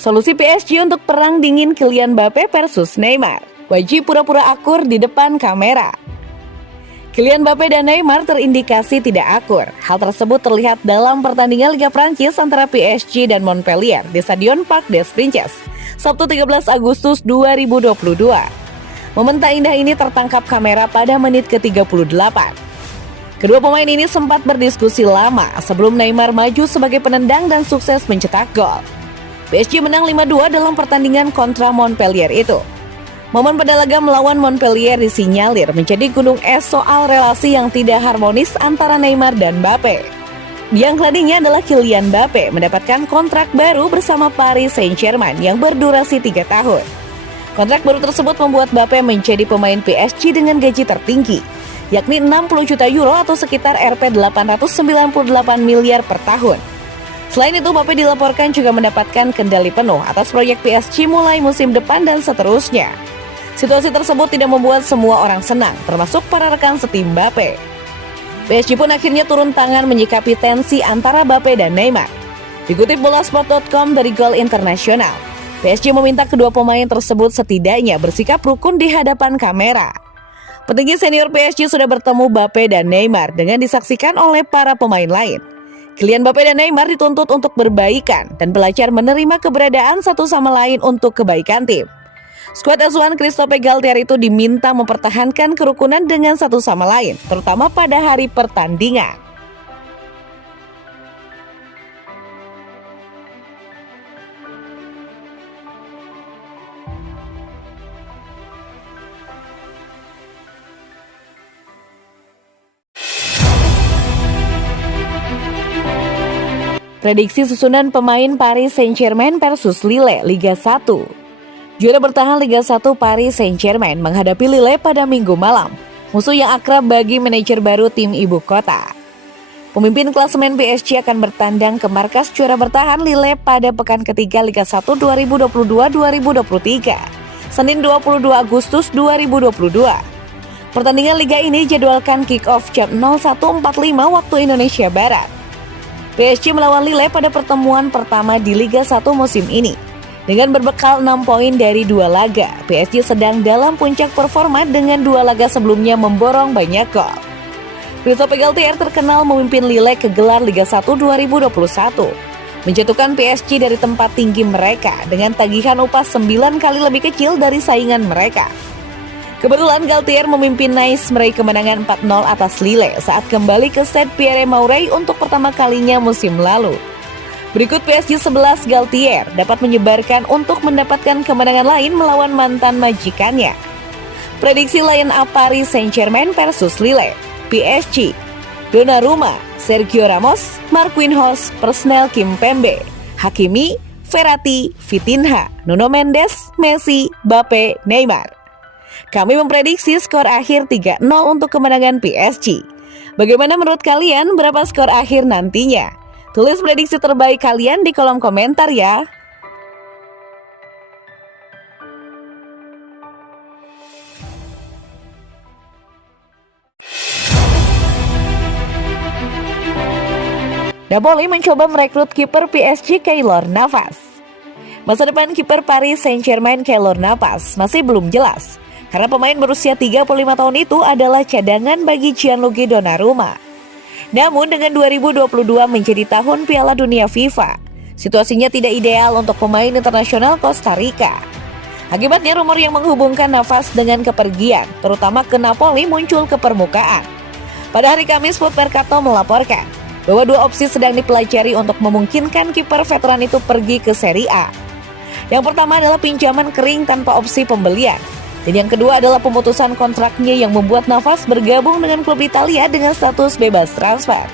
Solusi PSG untuk perang dingin Kylian Mbappe versus Neymar. Wajib pura-pura akur di depan kamera. Kylian Mbappe dan Neymar terindikasi tidak akur. Hal tersebut terlihat dalam pertandingan Liga Prancis antara PSG dan Montpellier di Stadion Parc des Princes, Sabtu 13 Agustus 2022. Momen tak indah ini tertangkap kamera pada menit ke-38. Kedua pemain ini sempat berdiskusi lama sebelum Neymar maju sebagai penendang dan sukses mencetak gol. PSG menang 5-2 dalam pertandingan kontra Montpellier itu. Momen pada laga melawan Montpellier disinyalir menjadi gunung es soal relasi yang tidak harmonis antara Neymar dan Mbappe. Yang keladinya adalah Kylian Mbappe mendapatkan kontrak baru bersama Paris Saint-Germain yang berdurasi 3 tahun. Kontrak baru tersebut membuat Mbappe menjadi pemain PSG dengan gaji tertinggi, yakni 60 juta euro atau sekitar Rp 898 miliar per tahun. Selain itu, Mbappe dilaporkan juga mendapatkan kendali penuh atas proyek PSG mulai musim depan dan seterusnya. Situasi tersebut tidak membuat semua orang senang, termasuk para rekan setim Mbappe. PSG pun akhirnya turun tangan menyikapi tensi antara Mbappe dan Neymar. Dikutip bolasport.com dari Gol Internasional, PSG meminta kedua pemain tersebut setidaknya bersikap rukun di hadapan kamera. Petinggi senior PSG sudah bertemu Mbappe dan Neymar dengan disaksikan oleh para pemain lain. Kylian Mbappe dan Neymar dituntut untuk berbaikan dan belajar menerima keberadaan satu sama lain untuk kebaikan tim. Skuad asuhan Christophe Galtier itu diminta mempertahankan kerukunan dengan satu sama lain, terutama pada hari pertandingan. Prediksi susunan pemain Paris Saint-Germain versus Lille Liga 1. Juara bertahan Liga 1 Paris Saint-Germain menghadapi Lille pada Minggu malam, musuh yang akrab bagi manajer baru tim ibu kota. Pemimpin klasemen PSG akan bertandang ke markas juara bertahan Lille pada pekan ketiga Liga 1 2022-2023, Senin 22 Agustus 2022. Pertandingan Liga ini jadwalkan kick-off jam 01.45 waktu Indonesia Barat. PSG melawan Lille pada pertemuan pertama di Liga 1 musim ini. Dengan berbekal 6 poin dari 2 laga, PSG sedang dalam puncak performa dengan 2 laga sebelumnya memborong banyak gol. Christophe Galtier terkenal memimpin Lille ke gelar Liga 1 2021, menjatuhkan PSG dari tempat tinggi mereka dengan tagihan upah 9 kali lebih kecil dari saingan mereka. Kebetulan Galtier memimpin Nice meraih kemenangan 4-0 atas Lille saat kembali ke Stade Pierre-Mauroy untuk pertama kalinya musim lalu. Berikut PSG 11 Galtier dapat menyebarkan untuk mendapatkan kemenangan lain melawan mantan majikannya. Prediksi line up Paris Saint-Germain versus Lille. PSG: Donnarumma, Sergio Ramos, Marquinhos, Presnel Kimpembe, Hakimi, Verratti, Vitinha, Nuno Mendes, Messi, Mbappe, Neymar. Kami memprediksi skor akhir 3-0 untuk kemenangan PSG. Bagaimana menurut kalian, berapa skor akhir nantinya? Tulis prediksi terbaik kalian di kolom komentar ya. Napoli mencoba merekrut kiper PSG Keylor Navas. Masa depan kiper Paris Saint-Germain Keylor Navas masih belum jelas, karena pemain berusia 35 tahun itu adalah cadangan bagi Gianluigi Donnarumma. Namun dengan 2022 menjadi tahun Piala Dunia FIFA, situasinya tidak ideal untuk pemain internasional Costa Rica. Akibatnya rumor yang menghubungkan Navas dengan kepergian, terutama ke Napoli, muncul ke permukaan. Pada hari Kamis, Foot Mercato melaporkan bahwa 2 opsi sedang dipelajari untuk memungkinkan kiper veteran itu pergi ke Serie A. Yang pertama adalah pinjaman kering tanpa opsi pembelian. Dan yang kedua adalah pemutusan kontraknya yang membuat Navas bergabung dengan klub Italia dengan status bebas transfer.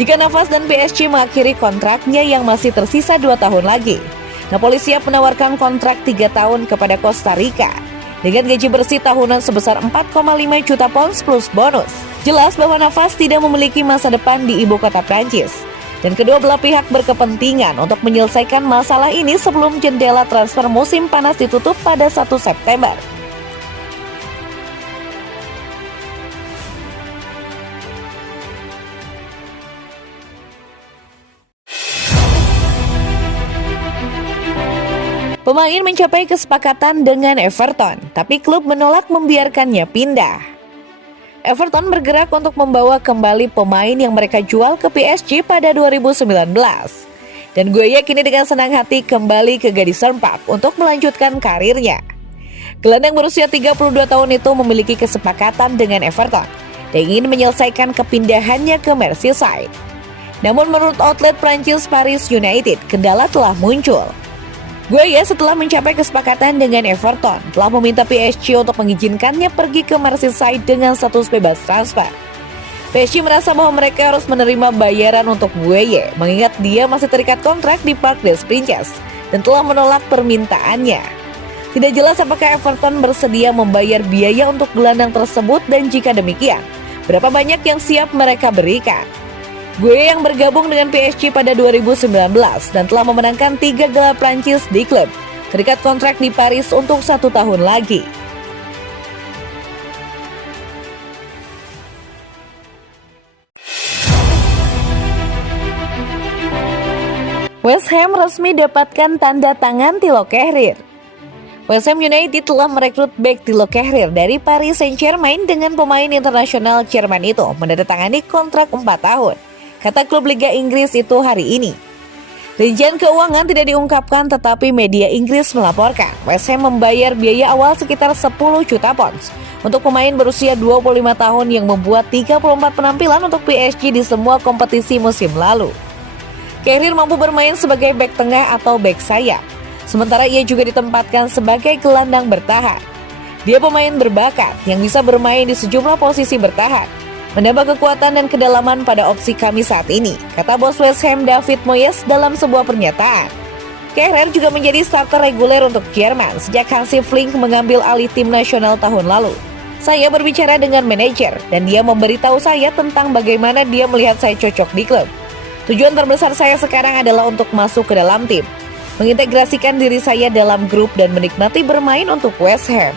Jika Navas dan PSG mengakhiri kontraknya yang masih tersisa 2 tahun lagi, Napoli siap menawarkan kontrak 3 tahun kepada Costa Rica dengan gaji bersih tahunan sebesar 4,5 juta pounds plus bonus. Jelas bahwa Navas tidak memiliki masa depan di ibu kota Prancis. Dan kedua belah pihak berkepentingan untuk menyelesaikan masalah ini sebelum jendela transfer musim panas ditutup pada 1 September. Pemain mencapai kesepakatan dengan Everton, tapi klub menolak membiarkannya pindah. Everton bergerak untuk membawa kembali pemain yang mereka jual ke PSG pada 2019. Dan Gueye kini dengan senang hati kembali ke Goodison Park untuk melanjutkan karirnya. Gelandang berusia 32 tahun itu memiliki kesepakatan dengan Everton dan ingin menyelesaikan kepindahannya ke Merseyside. Namun menurut outlet Prancis Paris United, kendala telah muncul. Gueye setelah mencapai kesepakatan dengan Everton telah meminta PSG untuk mengizinkannya pergi ke Merseyside dengan status bebas transfer. PSG merasa bahwa mereka harus menerima bayaran untuk Gueye mengingat dia masih terikat kontrak di Parc des Princes dan telah menolak permintaannya. Tidak jelas apakah Everton bersedia membayar biaya untuk gelandang tersebut dan jika demikian, berapa banyak yang siap mereka berikan. Gueye yang bergabung dengan PSG pada 2019 dan telah memenangkan 3 gelar Prancis di klub, terikat kontrak di Paris untuk 1 tahun lagi. West Ham resmi dapatkan tanda tangan Thilo Kehrer. West Ham United telah merekrut bek Thilo Kehrer dari Paris Saint-Germain dengan pemain internasional Jerman itu menandatangani kontrak 4 tahun. Kata klub Liga Inggris itu hari ini. Rincian keuangan tidak diungkapkan tetapi media Inggris melaporkan West Ham membayar biaya awal sekitar 10 juta pounds untuk pemain berusia 25 tahun yang membuat 34 penampilan untuk PSG di semua kompetisi musim lalu. Kehrer mampu bermain sebagai bek tengah atau bek sayap, sementara ia juga ditempatkan sebagai gelandang bertahan. Dia pemain berbakat yang bisa bermain di sejumlah posisi bertahan, menambah kekuatan dan kedalaman pada opsi kami saat ini, kata bos West Ham David Moyes dalam sebuah pernyataan. Kehrer juga menjadi starter reguler untuk Jerman sejak Hansi Flick mengambil alih tim nasional tahun lalu. Saya berbicara dengan manajer dan dia memberitahu saya tentang bagaimana dia melihat saya cocok di klub. Tujuan terbesar saya sekarang adalah untuk masuk ke dalam tim, mengintegrasikan diri saya dalam grup dan menikmati bermain untuk West Ham.